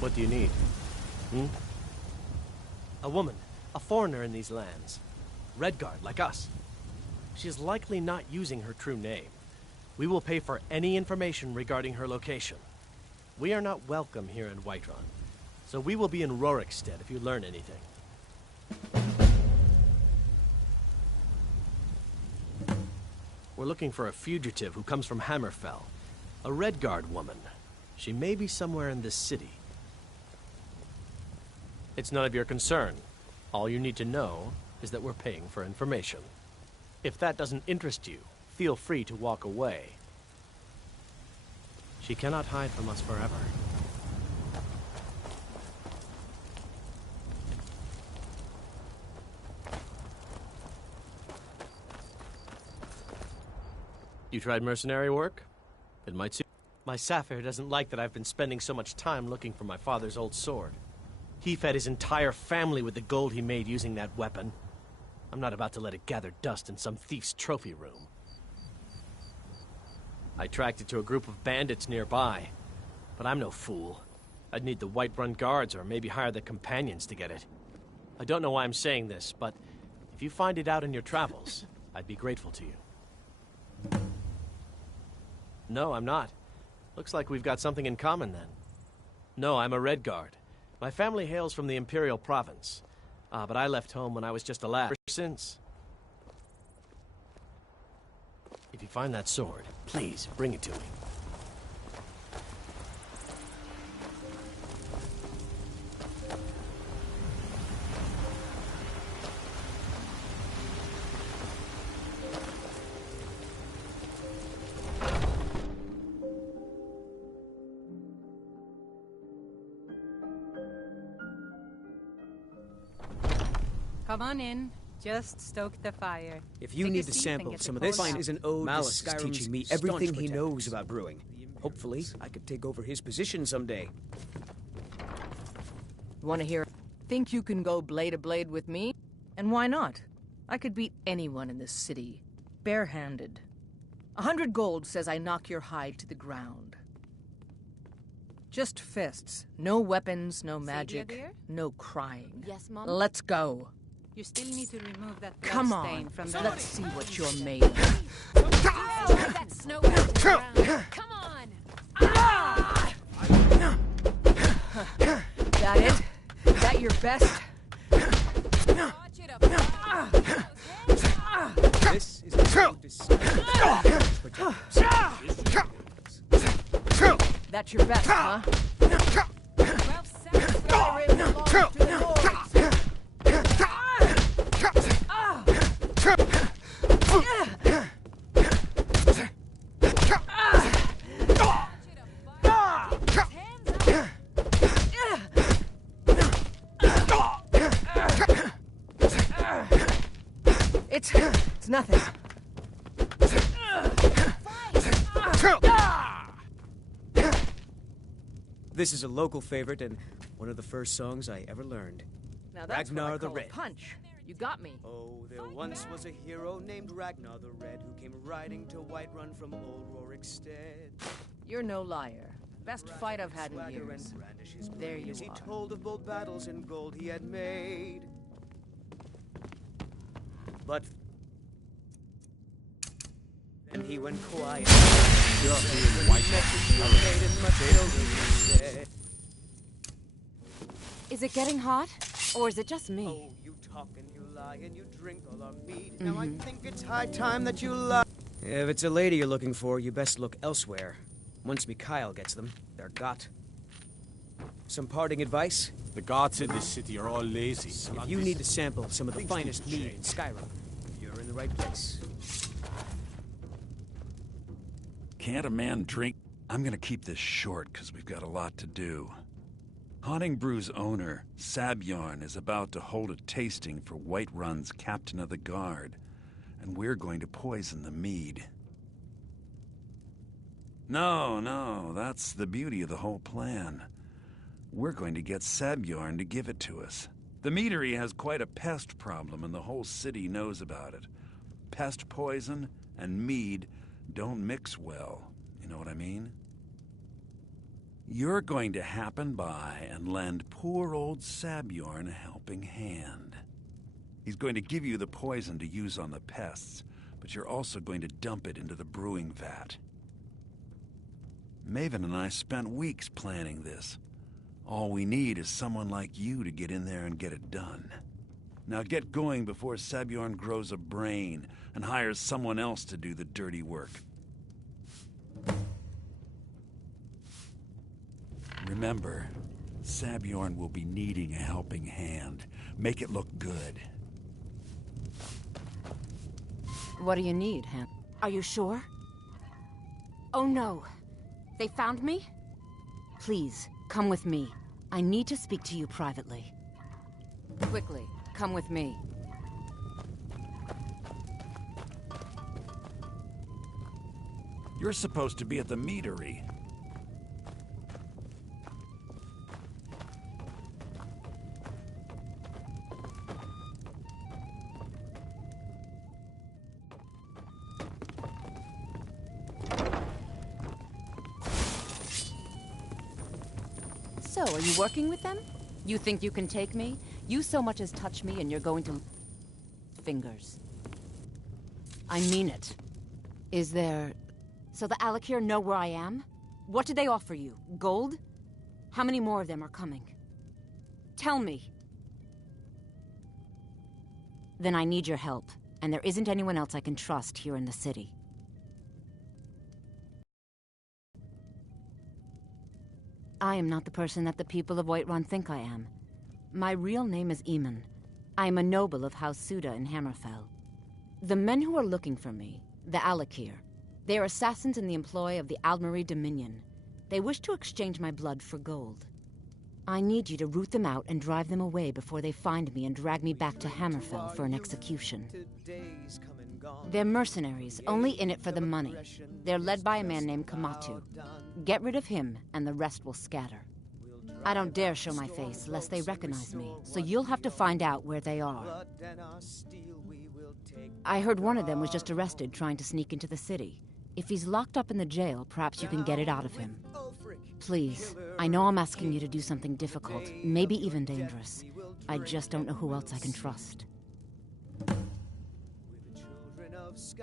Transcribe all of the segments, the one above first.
What do you need? A woman, a foreigner in these lands. Redguard, like us. She is likely not using her true name. We will pay for any information regarding her location. We are not welcome here in Whiterun, so we will be in Rorikstead if you learn anything. We're looking for a fugitive who comes from Hammerfell. A Redguard woman. She may be somewhere in this city. It's none of your concern. All you need to know is that we're paying for information. If that doesn't interest you, feel free to walk away. She cannot hide from us forever. You tried mercenary work? It might suit. My Sapphire doesn't like that I've been spending so much time looking for my father's old sword. He fed his entire family with the gold he made using that weapon. I'm not about to let it gather dust in some thief's trophy room. I tracked it to a group of bandits nearby, but I'm no fool. I'd need the Whiterun guards or maybe hire the companions to get it. I don't know why I'm saying this, but if you find it out in your travels, I'd be grateful to you. No, I'm not. Looks like we've got something in common then. No, I'm a Redguard. My family hails from the Imperial Province. But I left home when I was just a lad. Ever since. If you find that sword, please bring it to me. Come on in. Just stoke the fire. If you need to sample some of this, is an ode to Skyrim's is teaching me everything he knows about brewing. Hopefully, I could take over his position someday. Want to hear? Think you can go blade to blade with me? And why not? I could beat anyone in this city, barehanded. 100 gold says I knock your hide to the ground. Just fists. No weapons, no magic, no crying. Yes, Mom? Let's go. You still need to remove that Come blood on, stain from the... let's see what you're made of. That snow to the ground. Come on! That it? That your best? This is an ode to Skyrim's. That's your best, huh? Skyrim belongs to the Lords. It's nothing. This is a local favorite and one of the first songs I ever learned. Now that's Ragnar what I the call Red. a punch. You got me. Oh, there once was a hero named Ragnar the Red who came riding to Whiterun from old Rorikstead. You're no liar. Best fight I've had in years. There you as he are. told of bold battles and gold he had made. But then he went quiet. Is it getting hot? Or is it just me? Oh, you talk and you lie and you drink all our mead. Now I think it's high time that you lie. If it's a lady you're looking for, you best look elsewhere. Once Mikhail gets them, they're got. Some parting advice? The gods in this city are all lazy. If you need to sample some of the finest mead in Skyrim, you're in the right place. Can't a man drink? I'm gonna keep this short because we've got a lot to do. Haunting Brew's owner, Sabjorn, is about to hold a tasting for Whiterun's captain of the guard, and we're going to poison the mead. No, that's the beauty of the whole plan. We're going to get Sabjorn to give it to us. The meadery has quite a pest problem, and the whole city knows about it. Pest poison and mead don't mix well. You know what I mean? You're going to happen by and lend poor old Sabjorn a helping hand. He's going to give you the poison to use on the pests, but you're also going to dump it into the brewing vat. Maven and I spent weeks planning this. All we need is someone like you to get in there and get it done. Now get going before Sabjorn grows a brain and hires someone else to do the dirty work. Remember, Sabjorn will be needing a helping hand. Make it look good. What do you need, Ham? Are you sure? Oh no. They found me? Please, come with me. I need to speak to you privately. Quickly, come with me. You're supposed to be at the meadery. So, are you working with them? You think you can take me? You so much as touch me and you're going to... fingers. I mean it. Is there... So the Alakir know where I am? What did they offer you? Gold? How many more of them are coming? Tell me. Then I need your help, and there isn't anyone else I can trust here in the city. I am not the person that the people of Whiterun think I am. My real name is Eamon. I am a noble of House Suda in Hammerfell. The men who are looking for me, the Alakir, they are assassins in the employ of the Aldmeri Dominion. They wish to exchange my blood for gold. I need you to root them out and drive them away before they find me and drag me back to Hammerfell for an execution. They're mercenaries, only in it for the money. They're led by a man named Kamatu. Get rid of him, and the rest will scatter. I don't dare show my face, lest they recognize me, so you'll have to find out where they are. I heard one of them was just arrested trying to sneak into the city. If he's locked up in the jail, perhaps you can get it out of him. Please, I know I'm asking you to do something difficult, maybe even dangerous. I just don't know who else I can trust.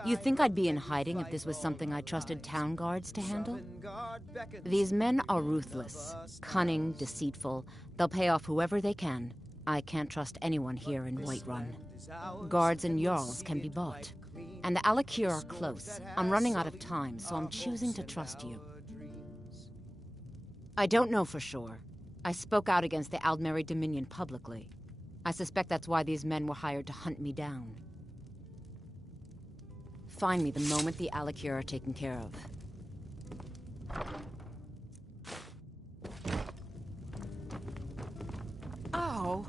You think I'd be in hiding if this was something I trusted town guards to handle? These men are ruthless, cunning, deceitful. They'll pay off whoever they can. I can't trust anyone here in Whiterun. Guards and Jarls can be bought. And the Alakir are close. I'm running out of time, so I'm choosing to trust you. I don't know for sure. I spoke out against the Aldmeri Dominion publicly. I suspect that's why these men were hired to hunt me down. Find me the moment the Alakir are taken care of. Oh.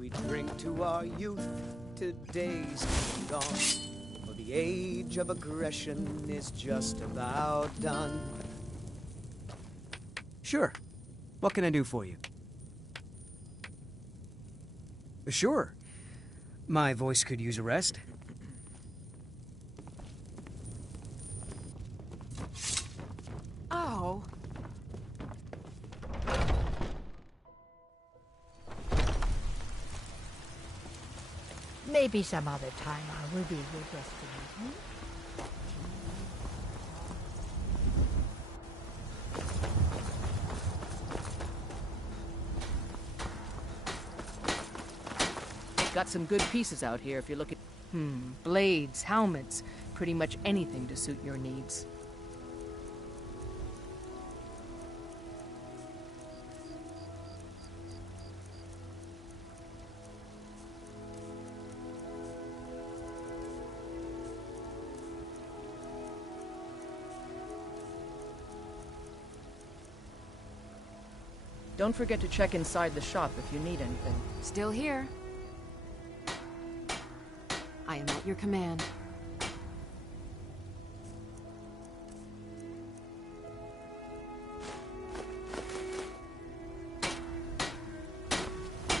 We drink to our youth, today's gone. For the age of aggression is just about done. Sure. What can I do for you? Sure. My voice could use a rest. Oh. Maybe some other time I will be your destination. Got some good pieces out here if you look at... blades, helmets, pretty much anything to suit your needs. Don't forget to check inside the shop if you need anything. Still here. I am at your command.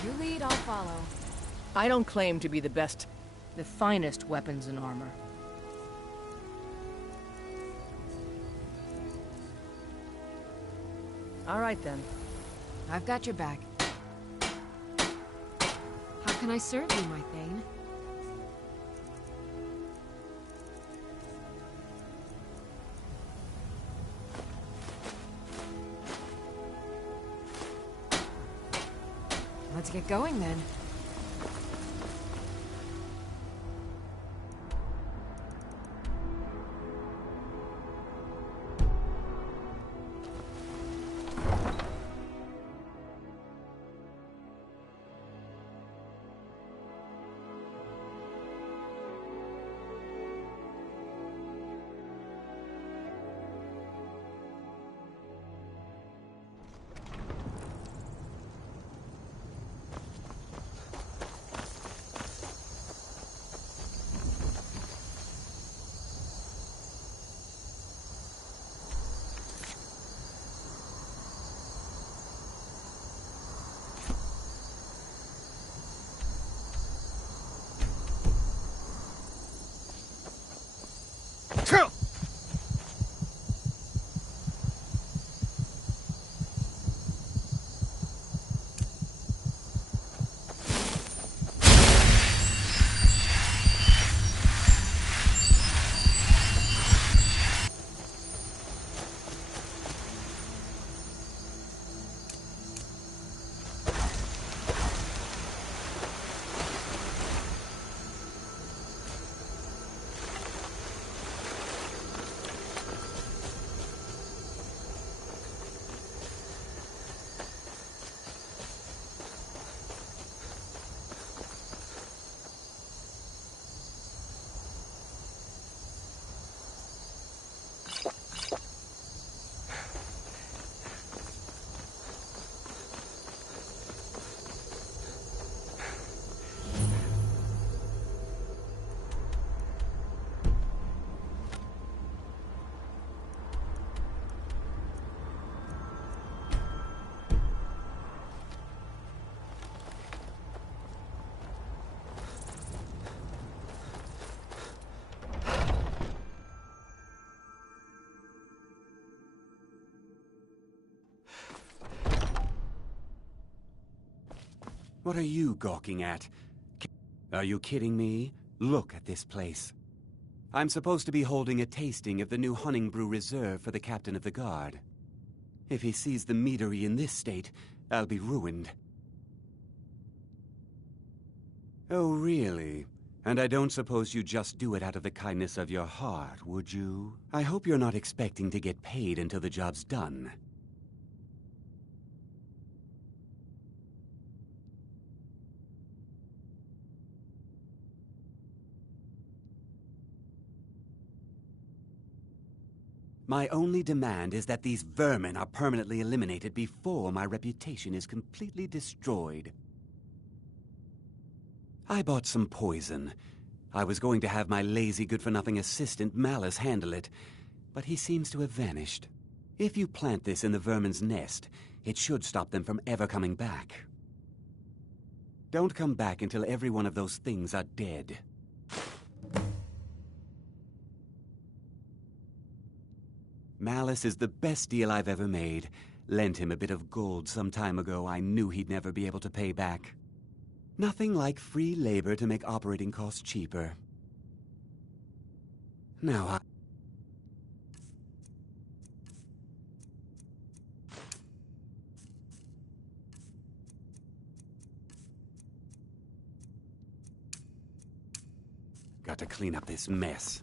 You lead, I'll follow. I don't claim to be the best, the finest weapons and armor. All right, then. I've got your back. How can I serve you, my Thane? Let's get going, then. What are you gawking at? Are you kidding me? Look at this place. I'm supposed to be holding a tasting of the new Hunting Brew Reserve for the captain of the guard. If he sees the meadery in this state, I'll be ruined. Oh, really? And I don't suppose you just do it out of the kindness of your heart, would you? I hope you're not expecting to get paid until the job's done. My only demand is that these vermin are permanently eliminated before my reputation is completely destroyed. I bought some poison. I was going to have my lazy, good-for-nothing assistant, Malice, handle it, but he seems to have vanished. If you plant this in the vermin's nest, it should stop them from ever coming back. Don't come back until every one of those things are dead. Malice is the best deal I've ever made. Lent him a bit of gold some time ago I knew he'd never be able to pay back. Nothing like free labor to make operating costs cheaper. Now got to clean up this mess.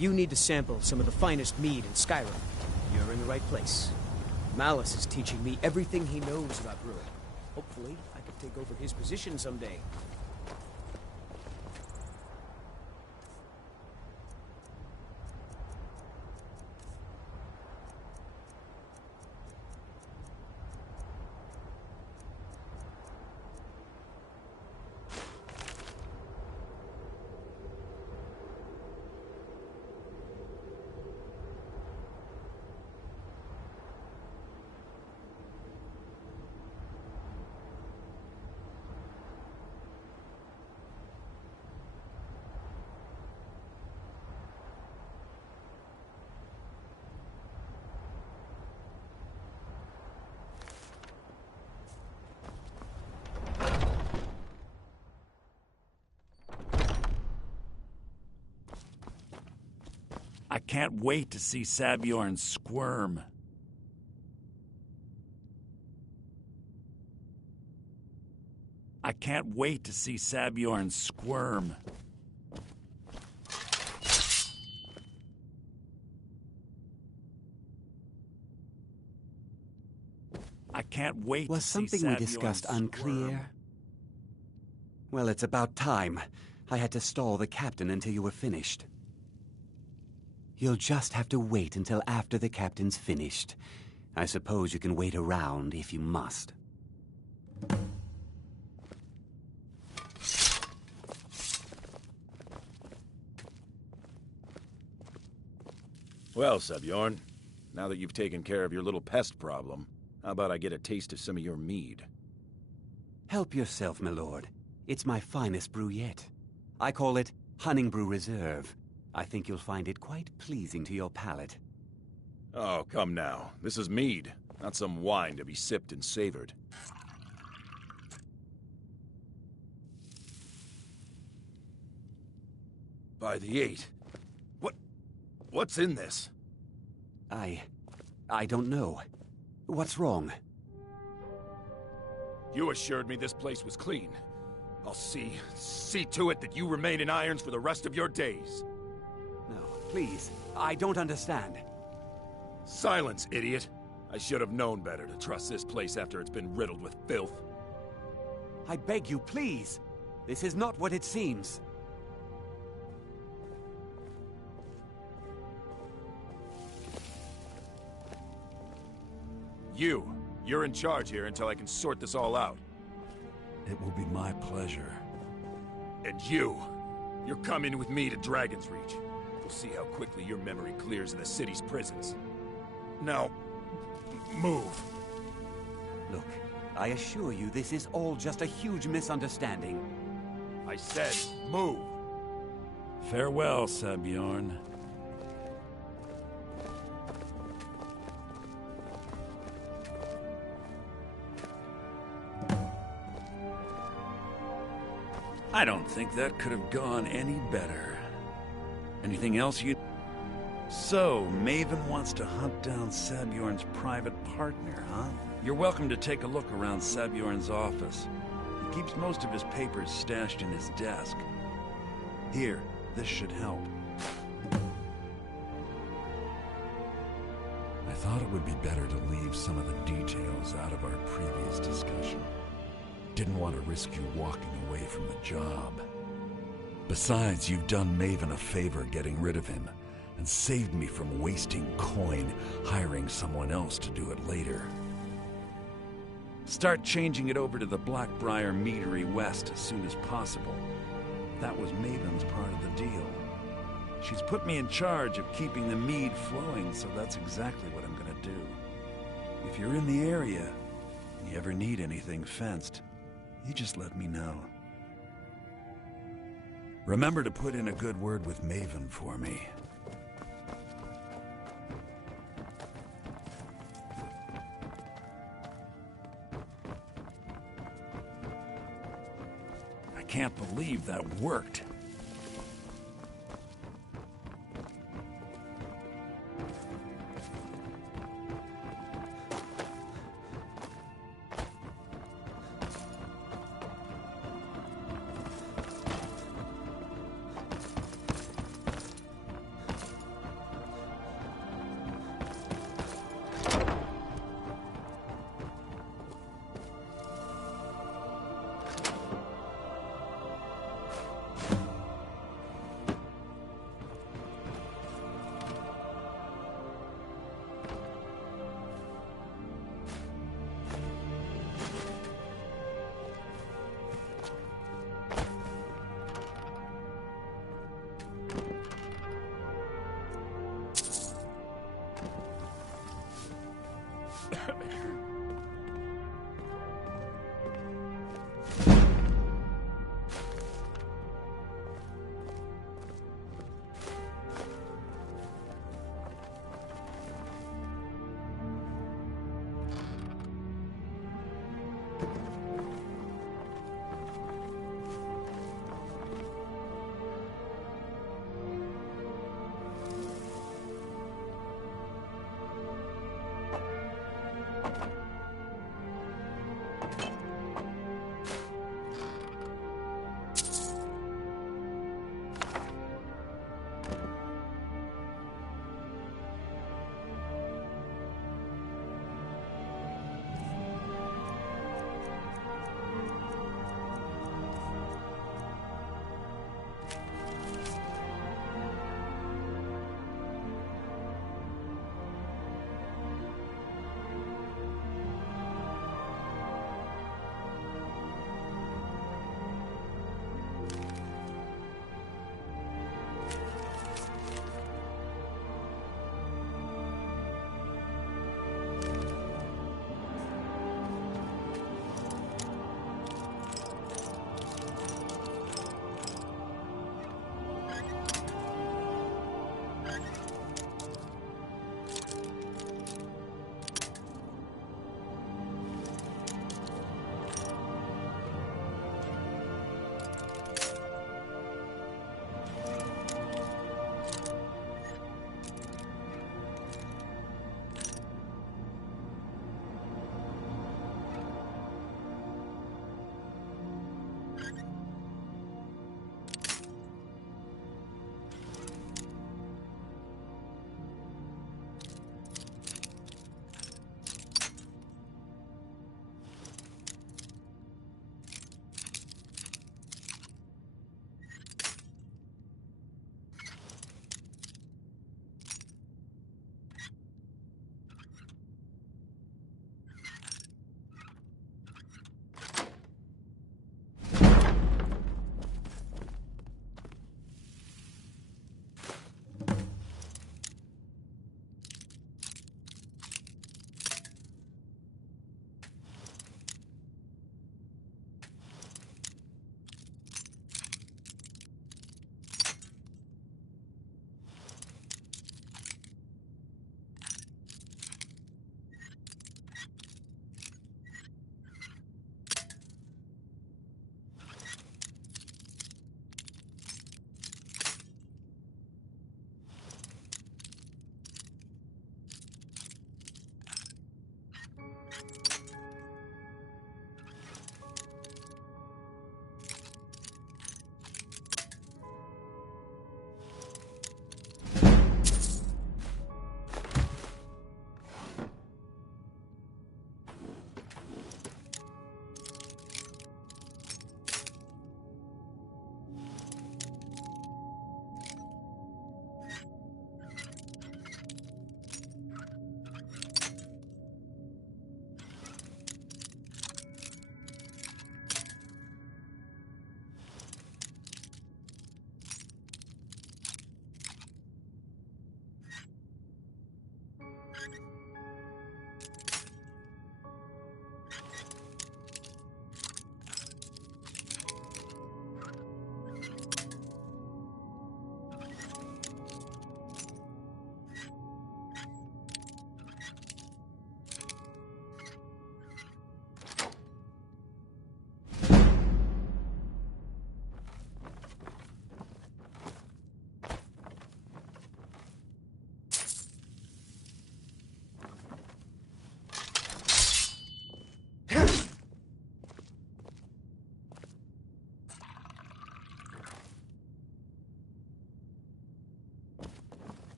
If you need to sample some of the finest mead in Skyrim, you're in the right place. Malice is teaching me everything he knows about brewing. Hopefully, I can take over his position someday. I can't wait to see Sabjorn squirm. I can't wait to see Sabjorn squirm. I can't wait to see Was something we discussed unclear? Well, it's about time. I had to stall the captain until you were finished. You'll just have to wait until after the captain's finished. I suppose you can wait around if you must. Well, Sabjorn, now that you've taken care of your little pest problem, how about I get a taste of some of your mead? Help yourself, my lord. It's my finest brew yet. I call it Honningbrew Reserve. I think you'll find it quite pleasing to your palate. Oh, come now. This is mead, not some wine to be sipped and savored. By the 8. What's in this? I don't know. What's wrong? You assured me this place was clean. I'll see to it that you remain in irons for the rest of your days. No, please. I don't understand. Silence, idiot. I should have known better to trust this place after it's been riddled with filth. I beg you, please. This is not what it seems. You're in charge here until I can sort this all out. It will be my pleasure. And you're coming with me to Dragon's Reach. We'll see how quickly your memory clears in the city's prisons. Now, move. Look, I assure you this is all just a huge misunderstanding. I said, move. Farewell, Sabjorn. I don't think that could have gone any better. Anything else you... So, Maven wants to hunt down Sabjorn's private partner, huh? You're welcome to take a look around Sabjorn's office. He keeps most of his papers stashed in his desk. Here, this should help. I thought it would be better to leave some of the details out of our previous discussion. Didn't want to risk you walking away from the job. Besides, you've done Maven a favor getting rid of him, and saved me from wasting coin hiring someone else to do it later. Start changing it over to the Blackbriar Meadery West as soon as possible. That was Maven's part of the deal. She's put me in charge of keeping the mead flowing, so that's exactly what I'm gonna do. If you're in the area, and you ever need anything fenced, you just let me know. Remember to put in a good word with Maven for me. I can't believe that worked.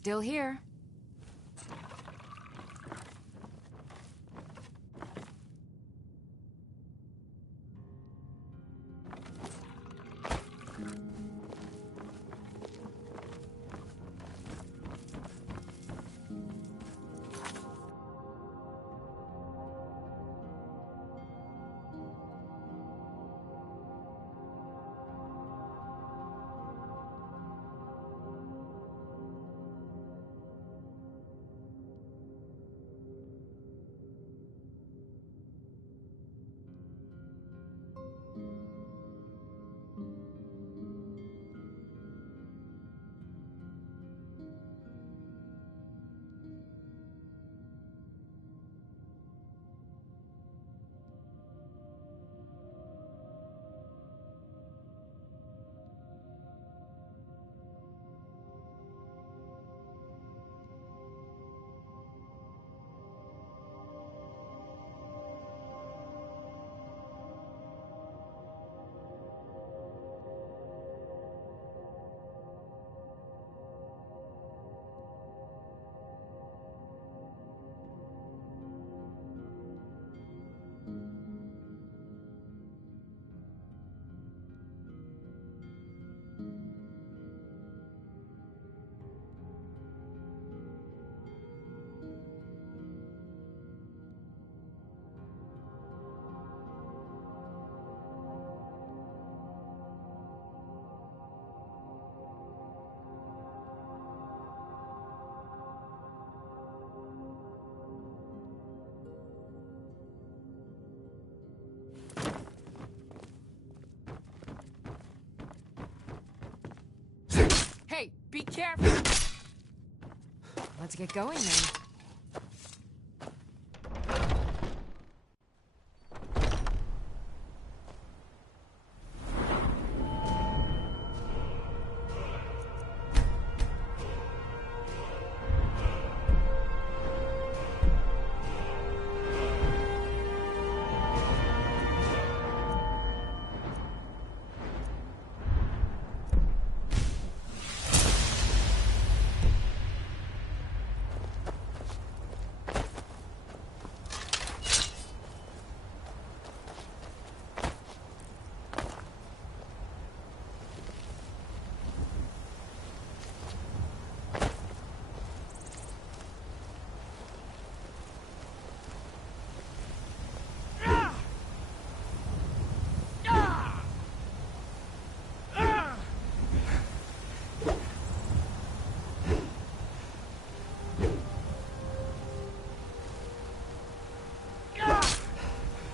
Still here. Hey, be careful! Let's get going then.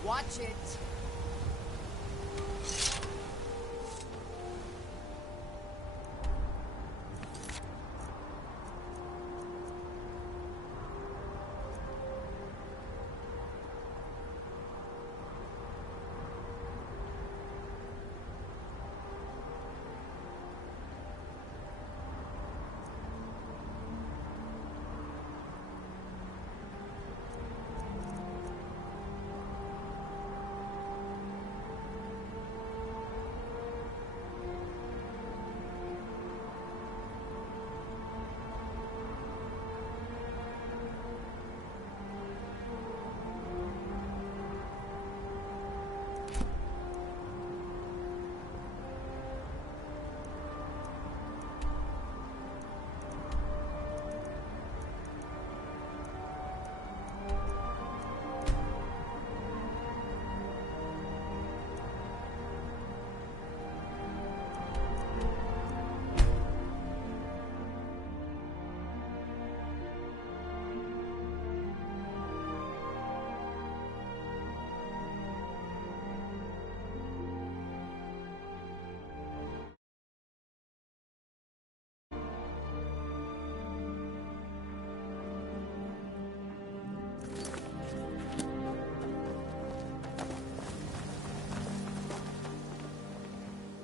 Watch it.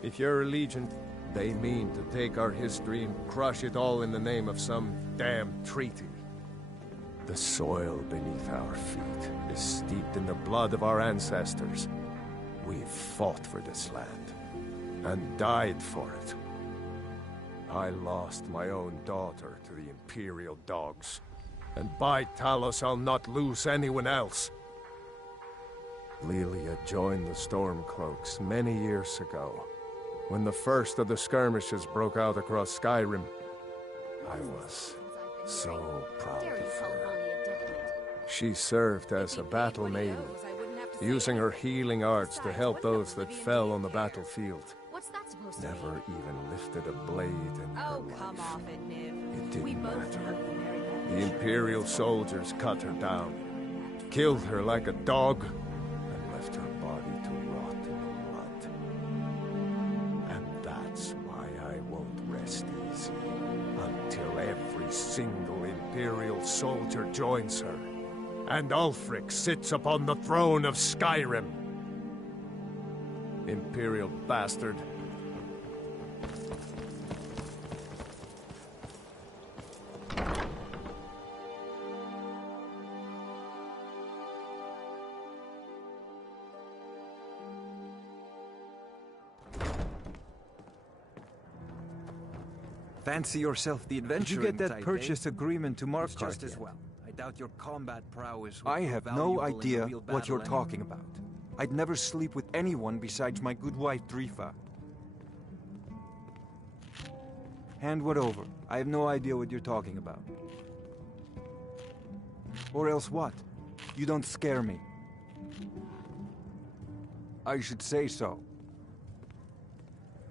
If you're a legion, they mean to take our history and crush it all in the name of some damn treaty. The soil beneath our feet is steeped in the blood of our ancestors. We've fought for this land, and died for it. I lost my own daughter to the Imperial dogs. And by Talos, I'll not lose anyone else. Lilia joined the Stormcloaks many years ago, when the first of the skirmishes broke out across Skyrim. I was so proud of her. She served as a battle maiden, using her healing arts to help those that fell on the battlefield. What's that supposed to mean? Never even lifted a blade in her life. Come off it, Niv. It didn't matter. The Imperial soldiers cut her down, killed her like a dog, and left her body to rot in the mud. And that's why I won't rest easy until every single Imperial soldier joins her, and Ulfric sits upon the throne of Skyrim. Imperial bastard. Fancy yourself the adventuring Did you get that type, purchase agreement to Markarth just as yet? well. I doubt your combat prowess. I have no idea what you're talking about. I'd never sleep with anyone besides my good wife, Drifa. Hand what over. I have no idea what you're talking about. Or else what? You don't scare me. I should say so.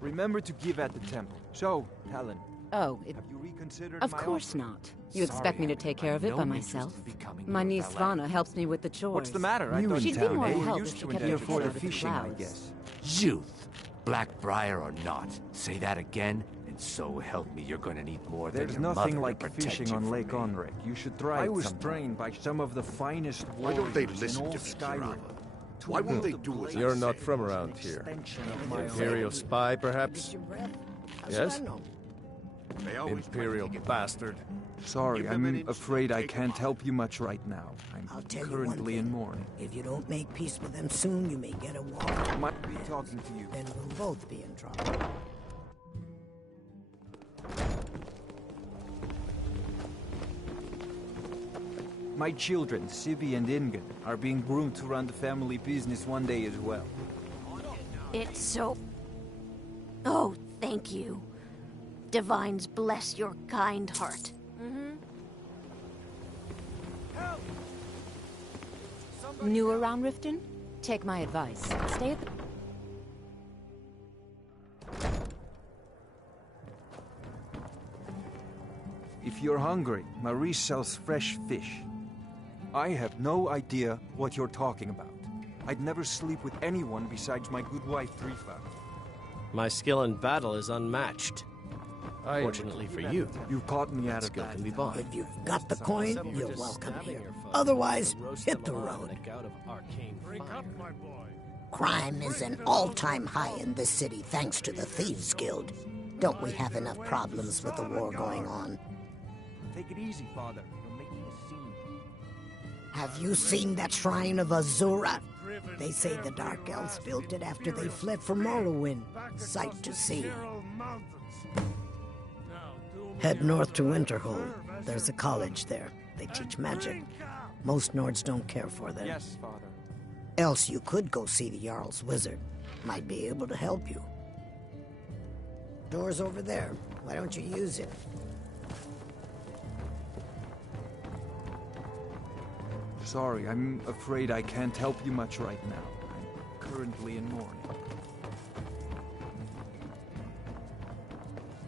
Remember to give at the temple. So, Talon, Oh, have you reconsidered of my course offer? not. You expect me to take care of it by myself? My niece Svana helps me with the chores. What's the matter? I thought She'd be more you help used if to she kept here her for head the out of the fishing, I clouds. guess. Youth, Blackbriar or not, say that again, and so help me, you're gonna need more than There's your nothing mother like to protect fishing you on from Lake me. Onrek. You should try it. I was sometime. trained by some of the finest Why warriors don't they in listen all to me, Skyrim. Jirava? Why won't they do as I You're say? not from around here. Imperial spy, perhaps? Yes? Imperial bastard. Sorry, I'm afraid I can't help you much right now. I'll I'm tell you currently one in thing. mourning. If you don't make peace with them soon, you may get a war. Might be talking to you. Then we'll both be in trouble. My children, Sivi and Ingen, are being groomed to run the family business one day as well. It's so... Oh, thank you. Divines bless your kind heart. New around Riften? Take my advice. Stay at the... If you're hungry, Marie sells fresh fish. I have no idea what you're talking about. I'd never sleep with anyone besides my good wife, Drifa. My skill in battle is unmatched. Fortunately for you, you've caught me out of skill that. can be bought. If you've got the coin, you're Just welcome stabbing here. your foe. Otherwise, Roast hit them the alive road. in a gout of arcane fire. Crime is an all-time high in this city thanks to the Thieves Guild. Don't we have enough problems with the war going on? Take it easy, Father. You're making a scene. Have you seen that shrine of Azura? They say the Dark Elves built it after they fled from Morrowind. Sight to see. Head north to Winterhold. There's a college there. They teach magic. Most Nords don't care for them. Yes, Father. Else you could go see the Jarl's wizard. Might be able to help you. Door's over there. Why don't you use it? Sorry, I'm afraid I can't help you much right now. I'm currently in mourning.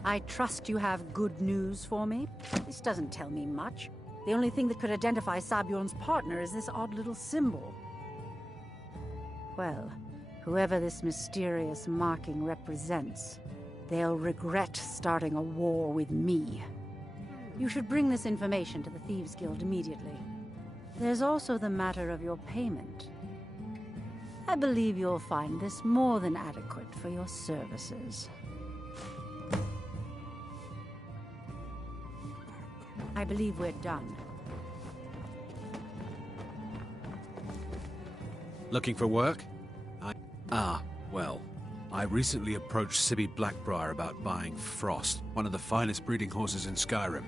I trust you have good news for me. This doesn't tell me much. The only thing that could identify Sabjorn's partner is this odd little symbol. Well, whoever this mysterious marking represents, they'll regret starting a war with me. You should bring this information to the Thieves Guild immediately. There's also the matter of your payment. I believe you'll find this more than adequate for your services. I believe we're done. Looking for work? Well, I recently approached Sibby Blackbriar about buying Frost, one of the finest breeding horses in Skyrim.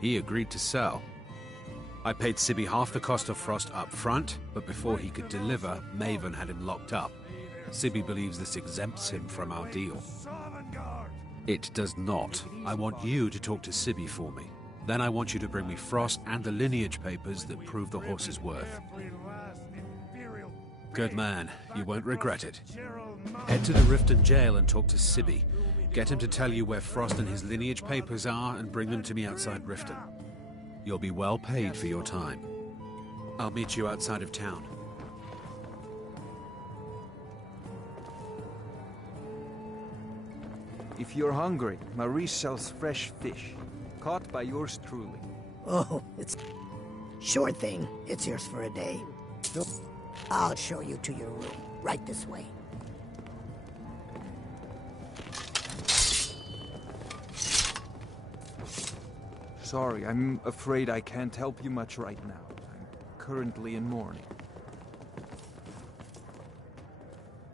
He agreed to sell. I paid Sibby half the cost of Frost up front, but before he could deliver, Maven had him locked up. Sibby believes this exempts him from our deal. It does not. I want you to talk to Sibby for me. Then I want you to bring me Frost and the lineage papers that prove the horse's worth. Good man. You won't regret it. Head to the Riften jail and talk to Sibby. Get him to tell you where Frost and his lineage papers are and bring them to me outside Riften. You'll be well paid for your time. I'll meet you outside of town. If you're hungry, Marie sells fresh fish, caught by yours truly. Oh, it's... Sure thing. It's yours for a day. I'll show you to your room. Right this way. Sorry, I'm afraid I can't help you much right now. I'm currently in mourning.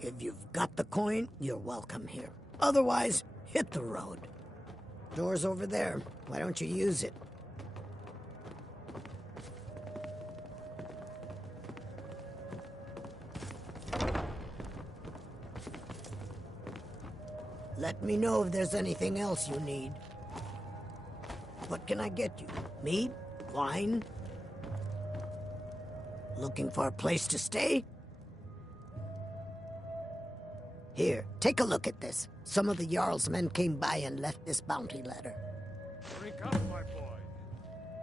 If you've got the coin, you're welcome here. Otherwise, hit the road. Door's over there. Why don't you use it? Let me know if there's anything else you need. What can I get you? Meat? Wine? Looking for a place to stay? Here, take a look at this. Some of the Jarl's men came by and left this bounty letter. Drink up, my boy.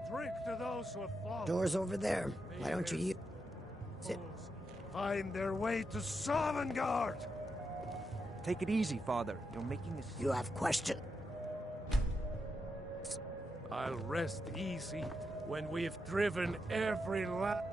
Drink to those who have fallen. Door's over there. Why don't you use it? Find their way to Sovngarde! Take it easy, Father. You're making this... You have questions? I'll rest easy when we've driven every lap.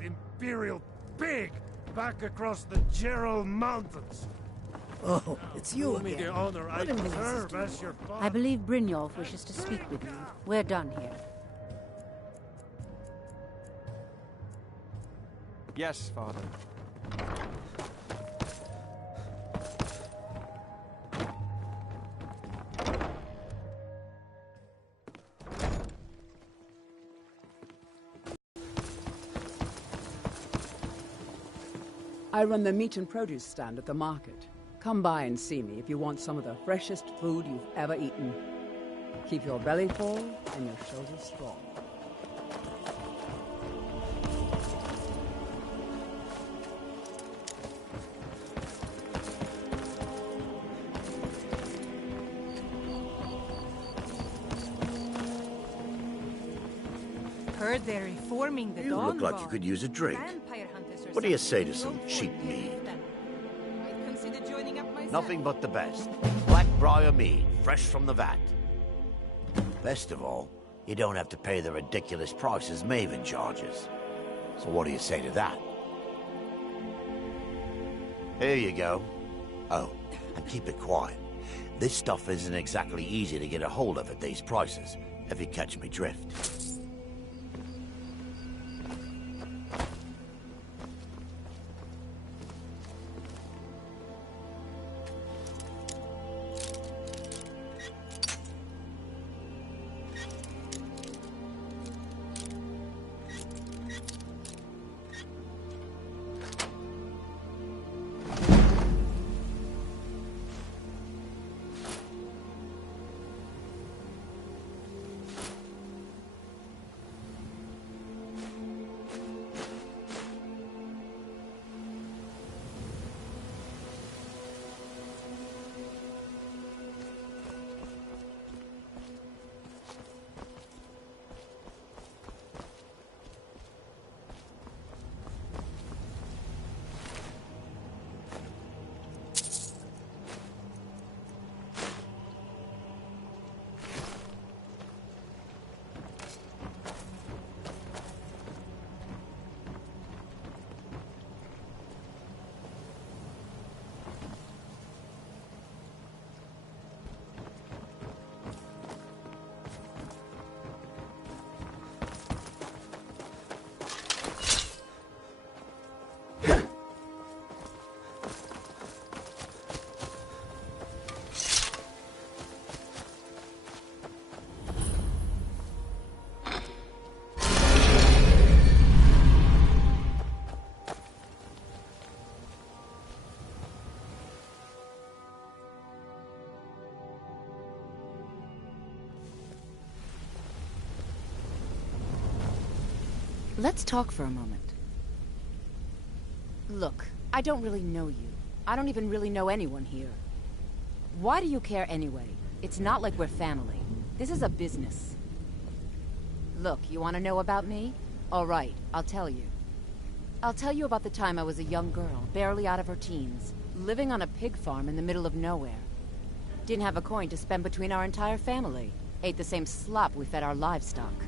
Imperial pig back across the Gerald Mountains. Oh, it's you Do me again. the honor I What in deserve blazes as your boss. I believe Brynjolf wishes to speak with you. We're done here. Yes, Father. I run the meat and produce stand at the market. Come by and see me if you want some of the freshest food you've ever eaten. Keep your belly full and your shoulders strong. Heard they're reforming the You Dawn look like you Guard. could use a drink. Vampire hunters or What do you say to something. some cheap mead? I'd consider joining up myself. Nothing but the best. Blackbriar mead, fresh from the vat. Best of all, you don't have to pay the ridiculous prices Maven charges. So what do you say to that? Here you go. Oh, and keep it quiet. This stuff isn't exactly easy to get a hold of at these prices, if you catch me drift. Let's talk for a moment. Look, I don't really know you. I don't even really know anyone here. Why do you care anyway? It's not like we're family. This is a business. Look, you want to know about me? All right, I'll tell you. I'll tell you about the time I was a young girl, barely out of her teens, living on a pig farm in the middle of nowhere. Didn't have a coin to spend between our entire family. Ate the same slop we fed our livestock.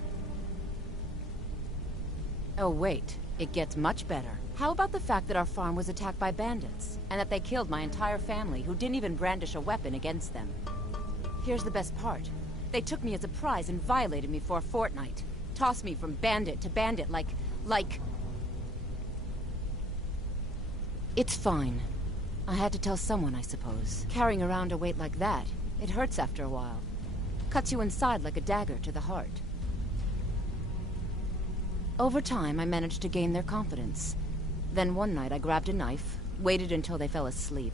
Oh wait, it gets much better. How about the fact that our farm was attacked by bandits, and that they killed my entire family who didn't even brandish a weapon against them? Here's the best part. They took me as a prize and violated me for a fortnight. Tossed me from bandit to bandit like... It's fine. I had to tell someone, I suppose. Carrying around a weight like that, it hurts after a while. Cuts you inside like a dagger to the heart. Over time, I managed to gain their confidence. Then one night I grabbed a knife, waited until they fell asleep,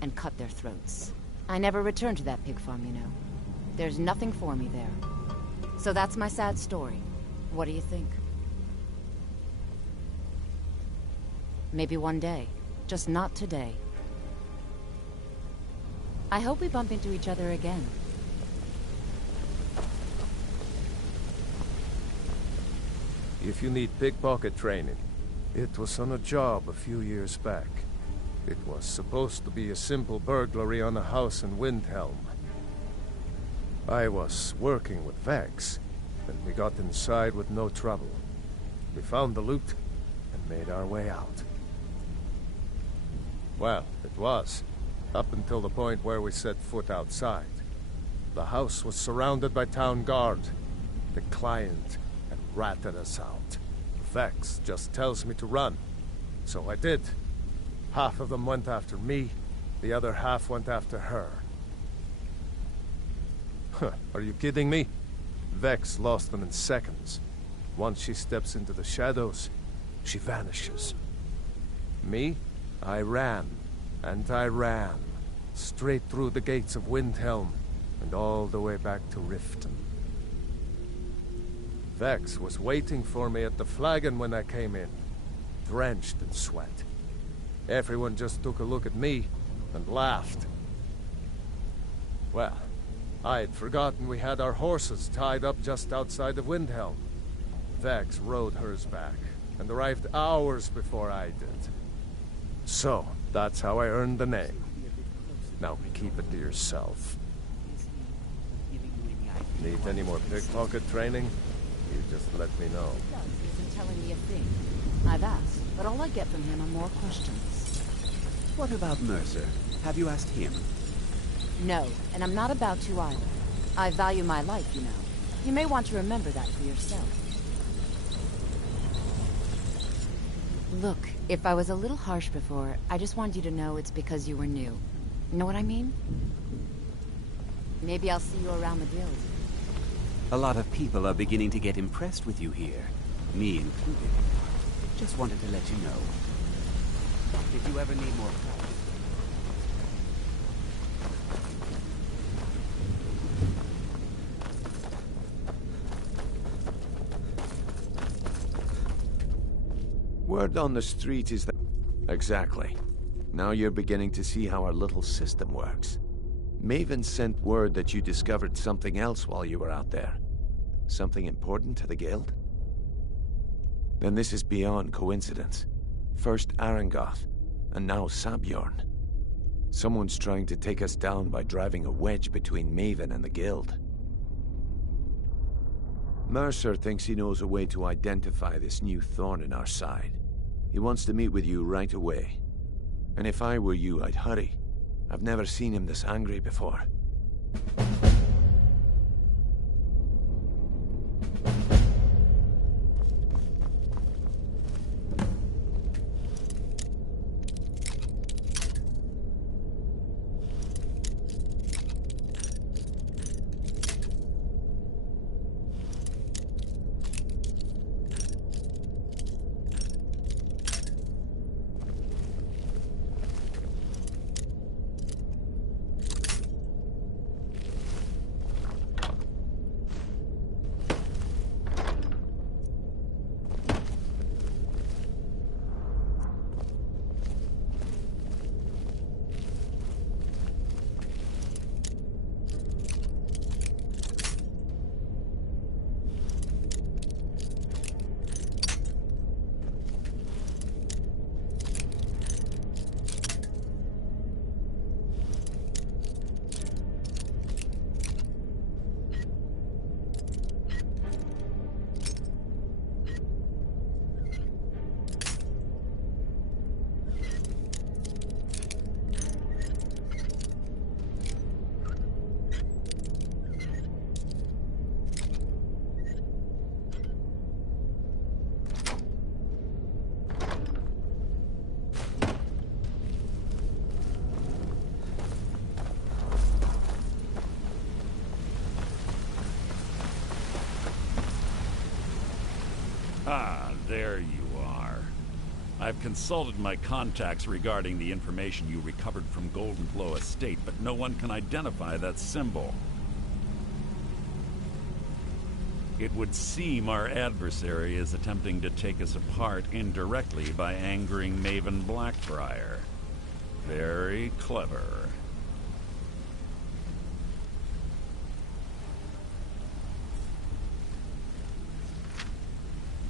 and cut their throats. I never returned to that pig farm, you know. There's nothing for me there. So that's my sad story. What do you think? Maybe one day. Just not today. I hope we bump into each other again. If you need pickpocket training, it was on a job a few years back. It was supposed to be a simple burglary on a house in Windhelm. I was working with Vex, and we got inside with no trouble. We found the loot and made our way out. Well, it was, up until the point where we set foot outside. The house was surrounded by town guard. The client had ratted us out. Vex just tells me to run. So I did. Half of them went after me, the other half went after her. Huh, are you kidding me? Vex lost them in seconds. Once she steps into the shadows, she vanishes. Me? I ran, and I ran, straight through the gates of Windhelm, and all the way back to Riften. Vex was waiting for me at the flagon when I came in, drenched in sweat. Everyone just took a look at me and laughed. Well, I'd forgotten we had our horses tied up just outside of Windhelm. Vex rode hers back, and arrived hours before I did. So, that's how I earned the name. Now, keep it to yourself. Need any more pickpocket training? You just let me know. He isn't telling me a thing. I've asked, but all I get from him are more questions. What about Mercer? Have you asked him? No, and I'm not about to either. I value my life, you know. You may want to remember that for yourself. Look, if I was a little harsh before, I just want you to know it's because you were new. Know what I mean? Maybe I'll see you around the guild. A lot of people are beginning to get impressed with you here. Me included. Just wanted to let you know. If you ever need more help. Word on the street is that... Exactly. Now you're beginning to see how our little system works. Maven sent word that you discovered something else while you were out there. Something important to the guild? Then this is beyond coincidence. First Arangoth, and now Sabjorn. Someone's trying to take us down by driving a wedge between Maven and the guild. Mercer thinks he knows a way to identify this new thorn in our side. He wants to meet with you right away. And if I were you, I'd hurry. I've never seen him this angry before. There you are. I've consulted my contacts regarding the information you recovered from Golden Glow Estate, but no one can identify that symbol. It would seem our adversary is attempting to take us apart indirectly by angering Maven Blackbriar. Very clever.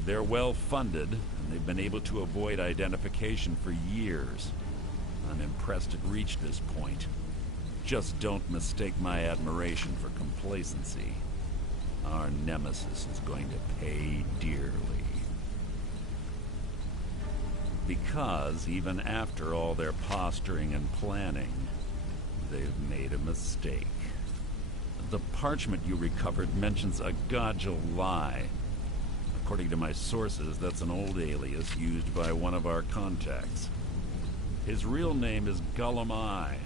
They're well funded, and they've been able to avoid identification for years. I'm impressed it reached this point. Just don't mistake my admiration for complacency. Our nemesis is going to pay dearly. Because even after all their posturing and planning, they've made a mistake. The parchment you recovered mentions a Godjal lie. According to my sources, that's an old alias used by one of our contacts. His real name is Gullum-Eye.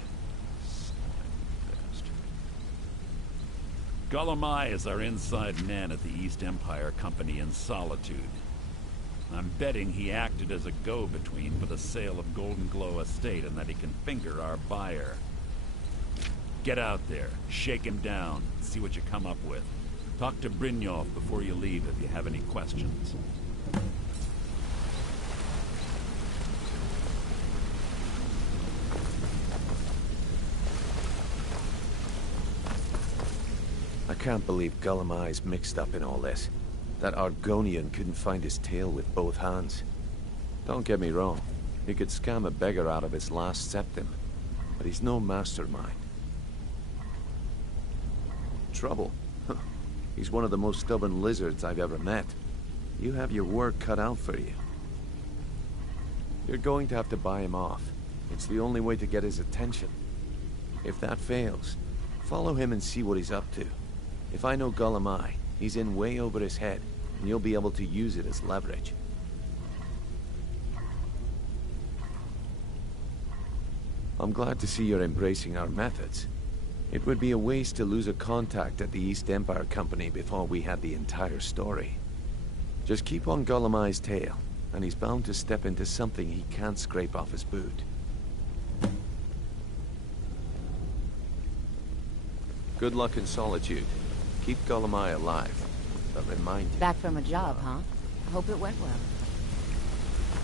Gullum-Eye is our inside man at the East Empire Company in Solitude. I'm betting he acted as a go-between for the sale of Golden Glow Estate and that he can finger our buyer. Get out there, shake him down, see what you come up with. Talk to Brynjolf before you leave if you have any questions. I can't believe Gullum-Eye's mixed up in all this. That Argonian couldn't find his tail with both hands. Don't get me wrong, he could scam a beggar out of his last septim, but he's no mastermind. Trouble? He's one of the most stubborn lizards I've ever met. You have your work cut out for you. You're going to have to buy him off. It's the only way to get his attention. If that fails, follow him and see what he's up to. If I know Gullum-Eye, he's in way over his head, and you'll be able to use it as leverage. I'm glad to see you're embracing our methods. It would be a waste to lose a contact at the East Empire Company before we had the entire story. Just keep on Gullum-Eye's tail, and he's bound to step into something he can't scrape off his boot. Good luck in Solitude. Keep Gullum-Eye alive, but remind him. Back from a job, huh? I hope it went well.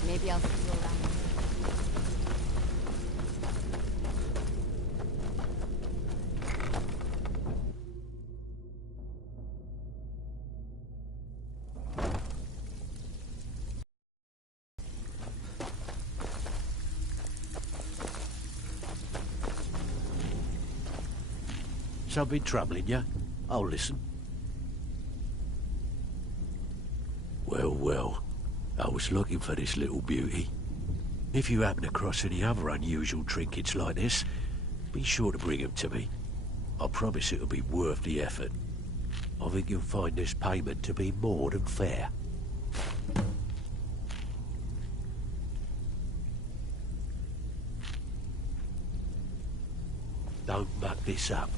Maybe I'll see you around. Something troubling you? I'll listen. Well, I was looking for this little beauty. If you happen across any other unusual trinkets like this, be sure to bring them to me. I promise it'll be worth the effort. I think you'll find this payment to be more than fair. Don't muck this up.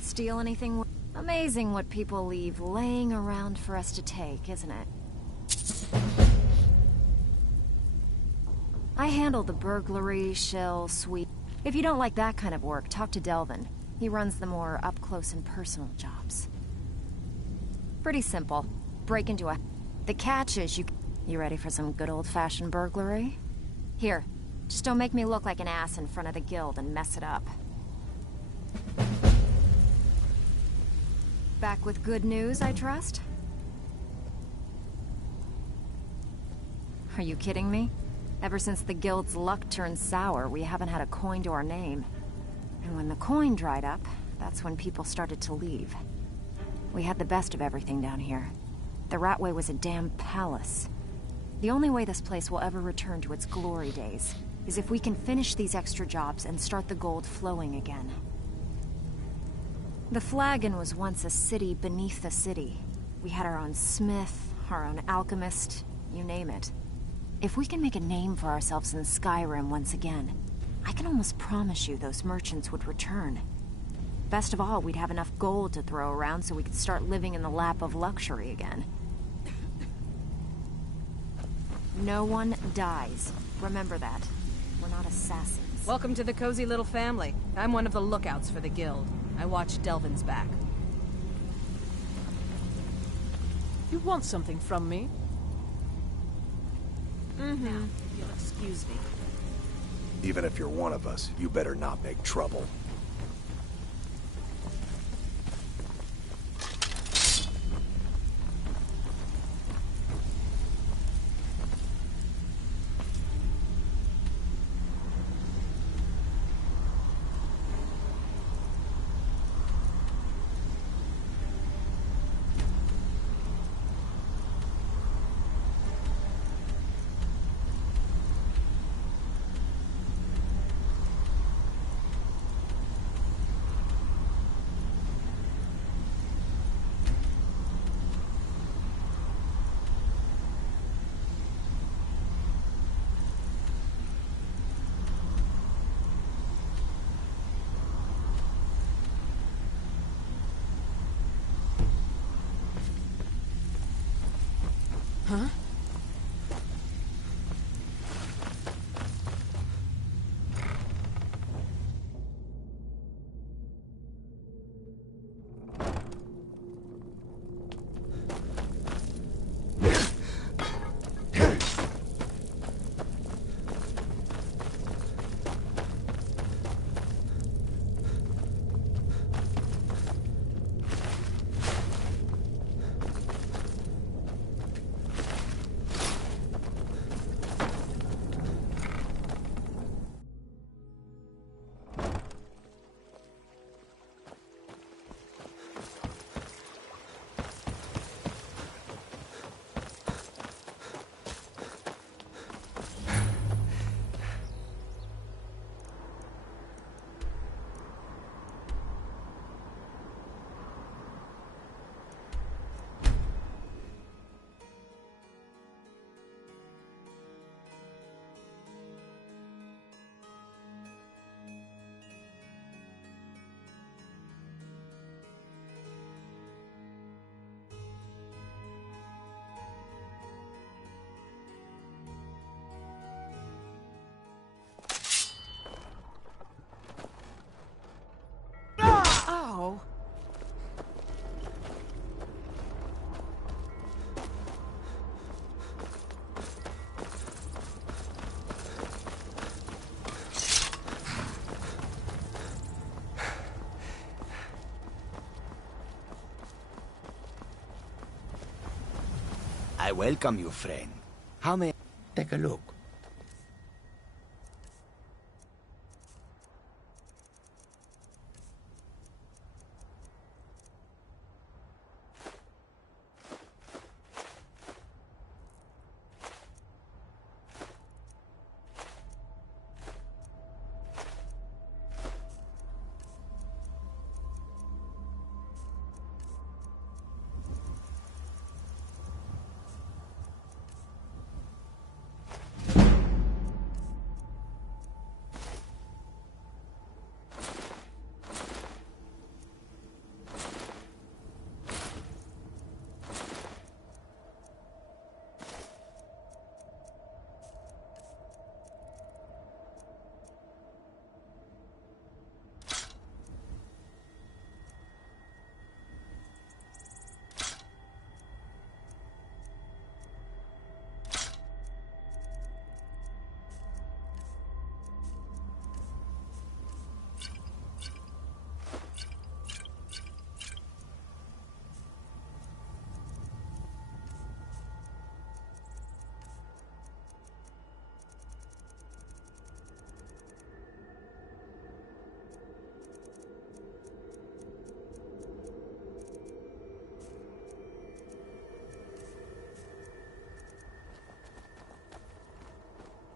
Steal anything? Amazing what people leave laying around for us to take, isn't it? I handle the burglary, shell, sweep. If you don't like that kind of work, talk to Delvin. He runs the more up-close and personal jobs. Pretty simple. Break into a... The catch is you ready for some good old-fashioned burglary? Here, just don't make me look like an ass in front of the guild and mess it up. Back with good news, I trust? Are you kidding me? Ever since the guild's luck turned sour, we haven't had a coin to our name. And when the coin dried up, that's when people started to leave. We had the best of everything down here. The Ratway was a damn palace. The only way this place will ever return to its glory days is if we can finish these extra jobs and start the gold flowing again. The Flagon was once a city beneath the city. We had our own smith, our own alchemist, you name it. If we can make a name for ourselves in Skyrim once again, I can almost promise you those merchants would return. Best of all, we'd have enough gold to throw around so we could start living in the lap of luxury again. No one dies. Remember that. We're not assassins. Welcome to the cozy little family. I'm one of the lookouts for the guild. I watch Delvin's back. You want something from me? Now, if you'll excuse me. Even if you're one of us, you better not make trouble. Huh? Ow! I welcome you, friend. How may... Take a look.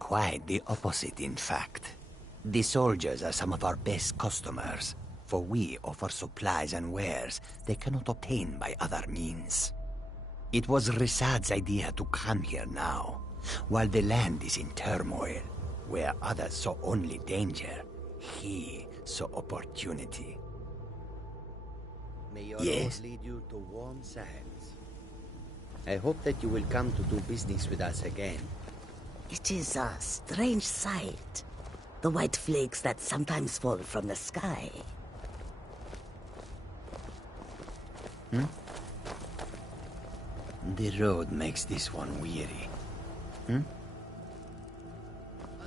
Quite the opposite, in fact. The soldiers are some of our best customers, for we offer supplies and wares they cannot obtain by other means. It was Risad's idea to come here now, while the land is in turmoil, where others saw only danger, he saw opportunity. May your Yes. road lead you to warm sands. I hope that you will come to do business with us again. It is a strange sight. The white flakes that sometimes fall from the sky. The road makes this one weary.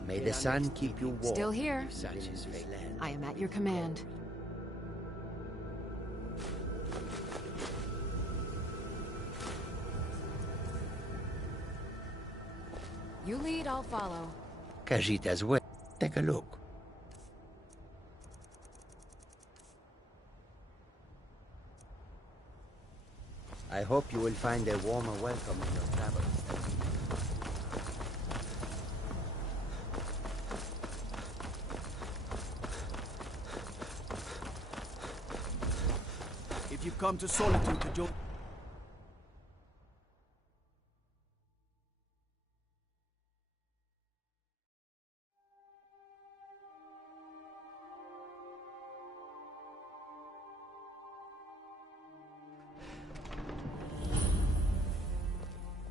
May the sun keep you warm. Still here. if such is fate. I am at your command. You lead, I'll follow. Khajiit's way. Take a look. I hope you will find a warmer welcome in your travels. If you come to Solitude to join...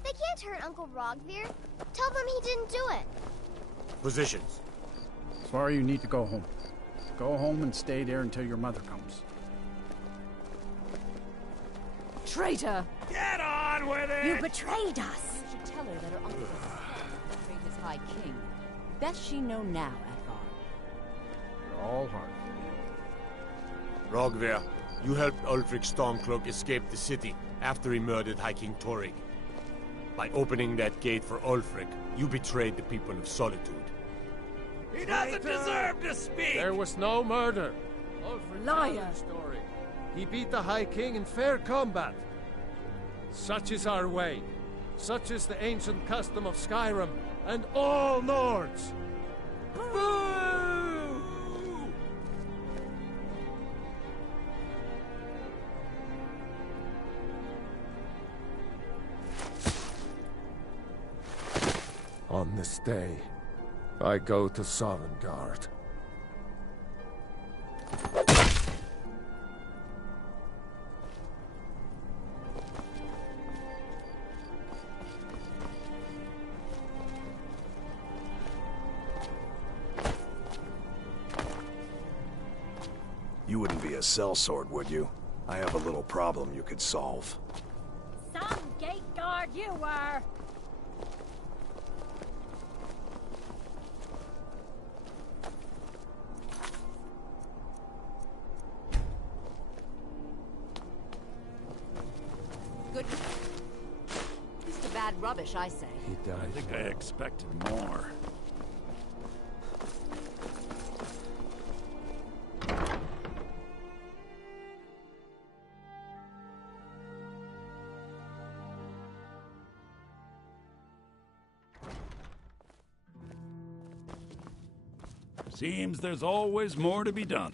They can't hurt Uncle Rogvir. Tell them he didn't do it. Positions. Sorry, you need to go home. Go home and stay there until your mother comes. Traitor! Get on with it! You betrayed us! You should tell her that her uncle betrayed his High King. Best she know now, Advar. You're all heart. Rogver, you helped Ulfric Stormcloak escape the city after he murdered High King Torrig. By opening that gate for Ulfric, you betrayed the people of Solitude. He doesn't deserve to speak! There was no murder. Ulfric Liar. told the story. He beat the High King in fair combat. Such is our way. Such is the ancient custom of Skyrim and all Nords. Boo! On this day, I go to Sovngarde. You wouldn't be a sellsword, would you? I have a little problem you could solve. Some gate guard you were! Good. Just a bad rubbish, I say. He died. I think I expected more. Seems there's always more to be done.